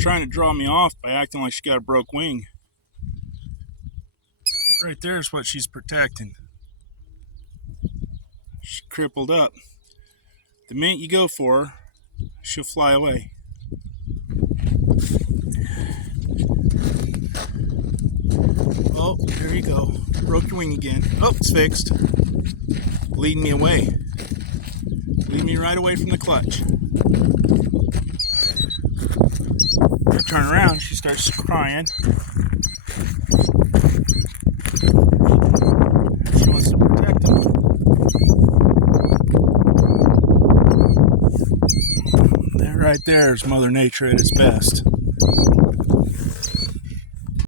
trying to draw me off by acting like she got a broke wing. Right there is what she's protecting. She's crippled up. The minute you go for her, she'll fly away. Oh, there you go. Broke your wing again. Oh, it's fixed. Leading me away. Leading me right away from the clutch. I turn around, she starts crying. She wants to protect him. That right there is Mother Nature at its best.